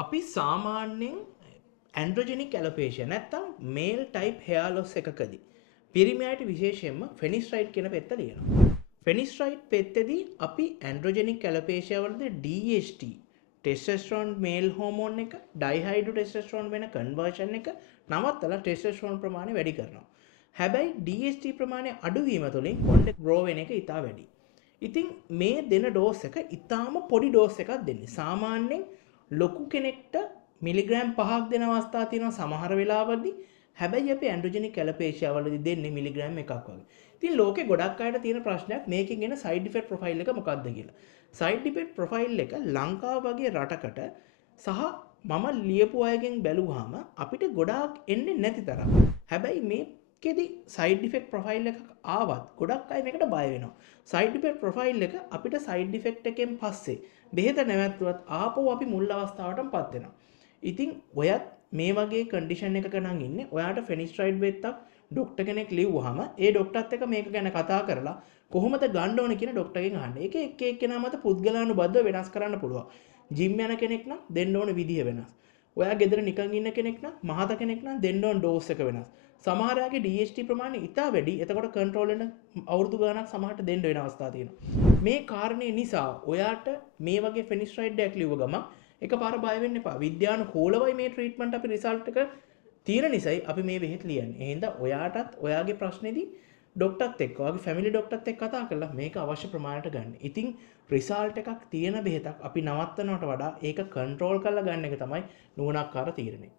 අපි සාමාන්‍යයෙන් ඇන්ඩ්‍රොජෙනික් ඇලොපේෂියා නැත්තම් මේල් ටයිප් හෙයාර් ලොස් එකකදී පිරිමි අයට විශේෂයෙන්ම ෆෙනිස්ට්‍රයිඩ් කියන පෙත්ත ලියනවා. ෆෙනිස්ට්‍රයිඩ් පෙත්තේදී අපි ඇන්ඩ්‍රොජෙනික් ඇලොපේෂියා වලදී DHT ටෙස්ටොස්ටෙරෝන් මේල් හෝමෝන් එක ඩයිහයිඩ්‍රෝ ටෙස්ටොස්ටෙරෝන් වෙන කන්වර්ෂන් එක නවත්තලා ටෙස්ටොස්ටෙරෝන් ප්‍රමාණය වැඩි කරනවා. හැබැයි DHT ප්‍රමාණය අඩු වීම තුළින් කොණ්ඩේ ග්‍රෝ වෙන එක ඉතා වැඩි. ඉතින් මේ දෙන ඩෝස් එක ඉතාම පොඩි ඩෝස් එකක් දෙන්නේ. සාමාන්‍යයෙන් ලොකු කෙනෙක්ට මිලිග්‍රෑම් 5ක් දෙන අවස්ථා තියෙනවා සමහර වෙලාවදී. හැබැයි අපි ඇන්ඩ්‍රොජෙනික් ඇලොපේෂියා වලදී දෙන්නේ මිලිග්‍රෑම් 1ක් වගේ. ඉතින් ලෝකේ ගොඩක් අයට තියෙන ප්‍රශ්නයක් මේකෙන් එන සයිඩ් ඉෆෙක්ට් ප්‍රොෆයිල් එක මොකක්ද කියලා. සයිඩ් ඉෆෙක්ට් ප්‍රොෆයිල් එක ලංකාව වගේ රටකට සහ මම ලියපු අයගෙන් බැලුවාම අපිට ගොඩාක් එන්නේ නැති තරම්. හැබැයි මේකෙදි සයිඩ් ඉෆෙක්ට් ප්‍රොෆයිල් එකක් ආවත් ගොඩක් අය මේකට බය වෙනවා. සයිඩ් ඉෆෙක්ට් ප්‍රොෆයිල් එක අපිට සයිඩ් ඉෆෙක්ට් එකෙන් පස්සේ බෙහෙත නැවැත්තුවත් ආපහු අපි මුල් අවස්ථාවටමපත් වෙනවා. ඉතින් ඔයත් මේ වගේ කන්ඩිෂන් එකක නම් ඉන්නේ ඔයාට ෆෙනිස්ට්‍රයිඩ් වෙත්තක් ඩොක්ටර් කෙනෙක් ලිව්වහම ඒ ඩොක්ටර්ත් එක්ක මේක ගැන කතා කරලා කොහොමද ගන්න ඕනේ කියන ඩොක්ටර්ගෙන් අහන්න. ඒක එක එක්කෙනා මත පුද්ගලානුබද්ධව වෙනස් කරන්න පුළුවන්. ජිම් යන කෙනෙක් නම් දෙන්න ඕන විදිය වෙනස්. ඔයා ගෙදර නිකන් ඉන්න කෙනෙක් නම් මහත කෙනෙක් නම් දෙන්න ඕන ඩෝස් එක වෙනස්. සමහර අයගේ DHT ප්‍රමාණය ඉතා වැඩි. එතකොට කන්ට්‍රෝල් වෙන අවුරුදු ගාණක් සමහරට දෙන්න වෙන අවස්ථා තියෙනවා. මේ කාරණේ නිසා ඔයාට මේ වගේ ෆෙනිස්ට්‍රයිඩ් එකක් ලිව්ව ගමන් එකපාර බය වෙන්න එපා. විද්‍යානුකූලවයි මේ ට්‍රීට්මන්ට් අපි රිසල්ට් එක තියෙන නිසායි අපි මේ බෙහෙත් ලියන්නේ. එහෙනම් ඔයාටත් ඔයාගේ ප්‍රශ්නේදී ඩොක්ටර්ත් එක්ක ඔයාගේ ෆැමිලි ඩොක්ටර්ත් එක්ක කතා කරලා මේක අවශ්‍ය ප්‍රමාණයට ගන්න. ඉතින් රිසල්ට් එකක් තියෙන බෙහෙතක් අපි නවත්තනවට වඩා ඒක කන්ට්‍රෝල් කරලා ගන්න එක තමයි නුවණක්කාර තීරණය.